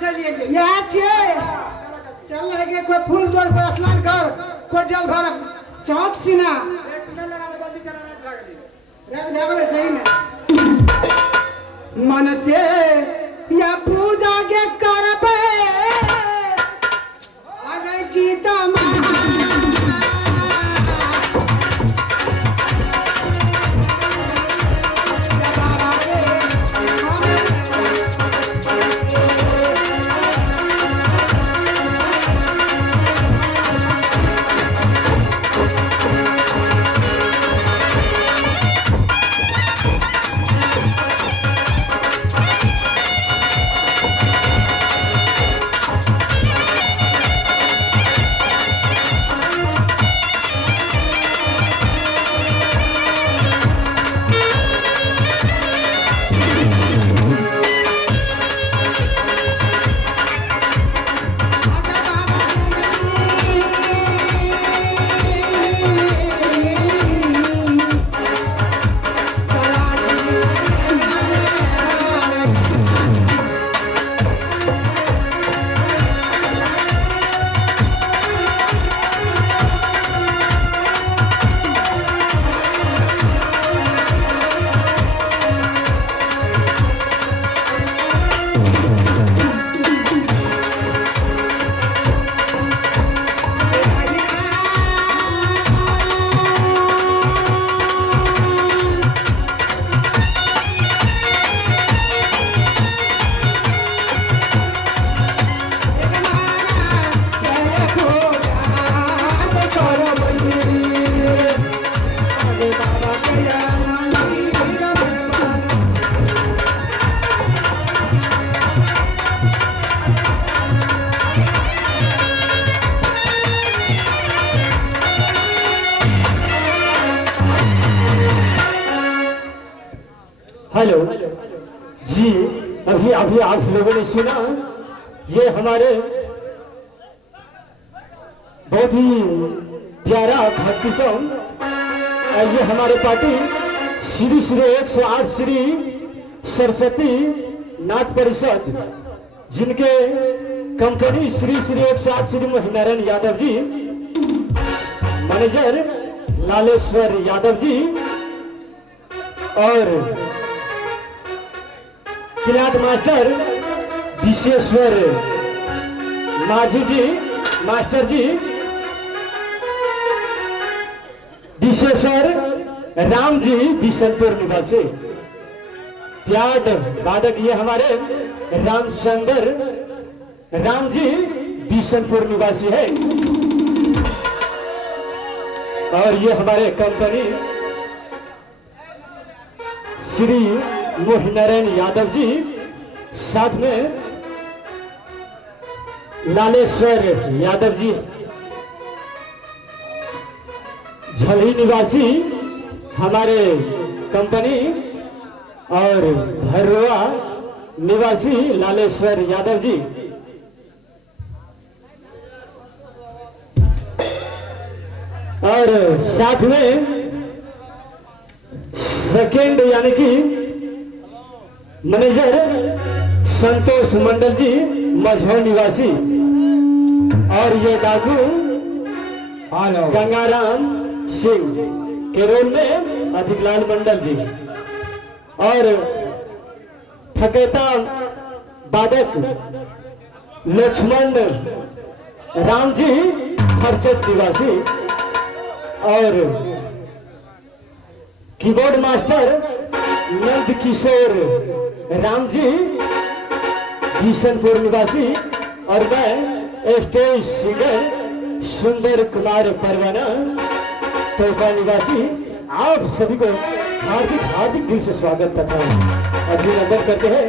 चलिए यहाँ छिए चल लगे कोई फूल तोड़ कोई स्नान कर कोई जल भर चौक सीना रात भागले सही में मन से या पूजा के करबे आगे जीता हेलो जी। अभी अभी आप लोगों ने सुना ये हमारे बहुत ही प्यारा भक्ति सॉन्ग। ये हमारे पार्टी श्री श्री 108 श्री सरस्वती नाथ परिषद जिनके कंपनी श्री श्री 108 श्री मोहिनारायण यादव जी, मैनेजर लालेश्वर यादव जी और किलाट मास्टर विशेश्वर माझी जी, मास्टर जी विशेश्वर राम जी बिशनपुर निवासी, प्याद वादक ये हमारे रामचंद्र राम जी बिशनपुर निवासी है और ये हमारे कंपनी श्री मोहिनारायण यादव जी, साथ में लालेश्वर यादव जी झलही निवासी हमारे कंपनी और भरवा निवासी लालेश्वर यादव जी और साथ में सेकेंड यानी कि मैनेजर संतोष मंडल जी मझौ निवासी और ये डाकू गंगाराम सिंह केरोल में अधिकलाल मंडल जी और ठकेता बादक लक्ष्मण राम जी हर्षद निवासी और कीबोर्ड मास्टर नंद किशोर राम जी बिशनपुर निवासी और मैं स्टेज सिंगर सुंदर कुमार परवाना तोहफा निवासी आप सभी को हार्दिक हार्दिक दिल से स्वागत तथा अभिनंदन करते हैं।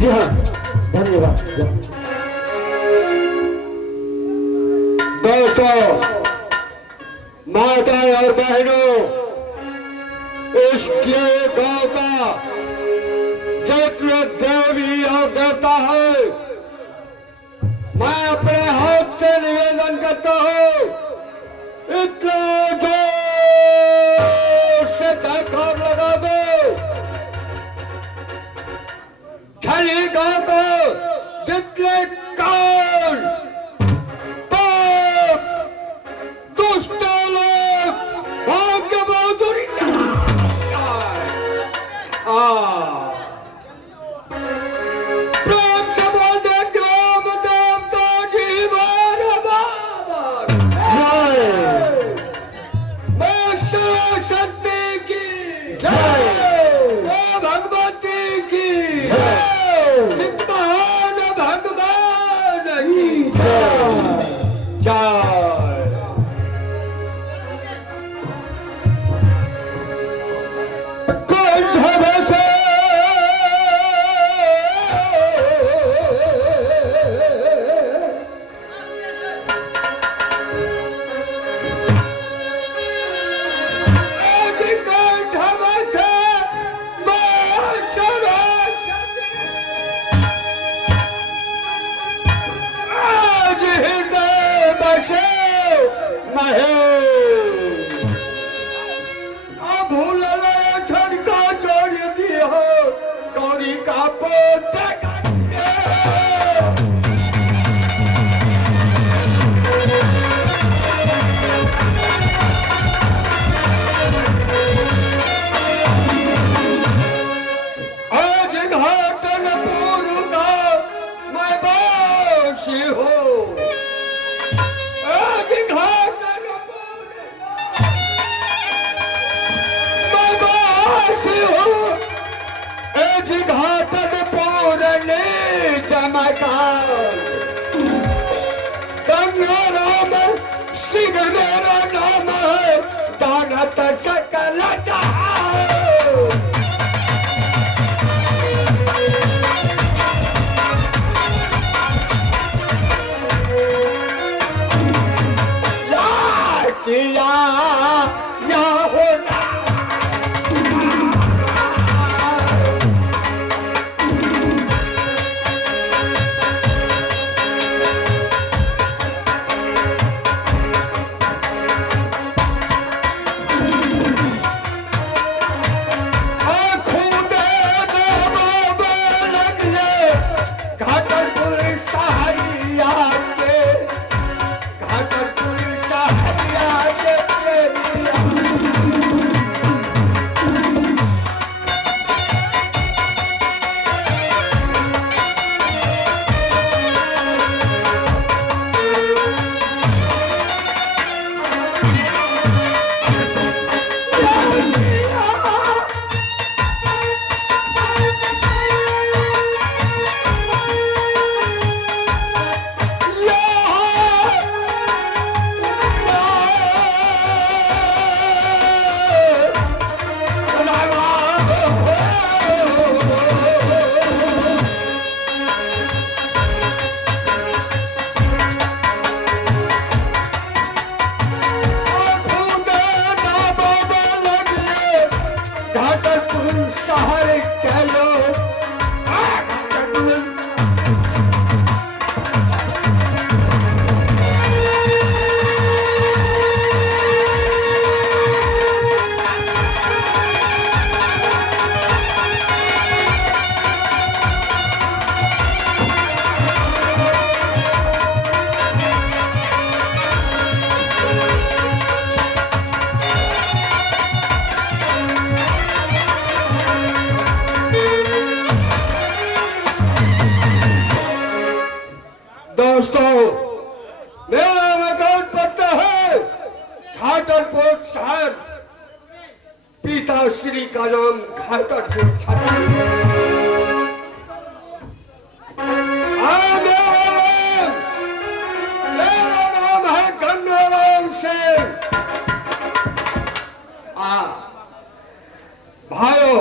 जी हाँ, धन्यवाद। दोस्तों, माता और बहनों, इस गांव का जितना देवी और देवता है, मैं अपने हाथ से निवेदन करता हूँ, इतना पोत आज घाटनपुर का मैं बासी हूँ। आज घाटनपुर का मैं बासी हूँ। आज घाटनपुर ने चमकार गंगा राम सिंह मेरा नाम है, जानत सकल चाहो। किया या होना घाटनपुर सहरिया के घाटनपुर सहरिया के प्रेमिया। घाटनपुर शहर कह लो दोस्तों, मेरा मकान पता है घाटनपुर शहर। पिताश्री का नाम घाटन सिंह छत्री। मेरा नाम है गंगाराम सिंह। भाइयों,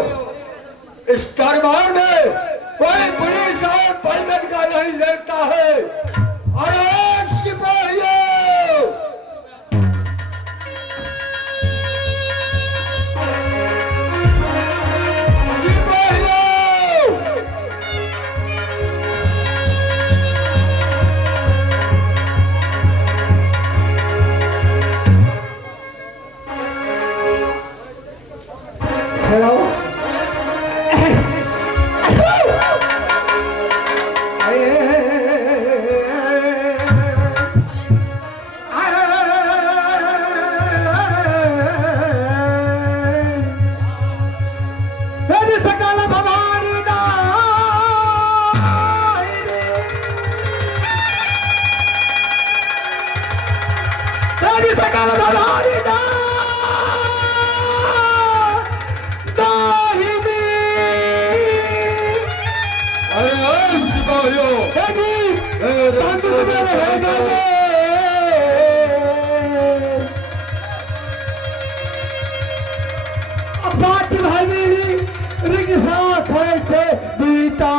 इस दरबार में कोई पुलिस और बलदन का नहीं लेता है। अरे सिपाहियों, सिपाहियों, हेलो भाई मेरी रिक्शा खर्चे बीता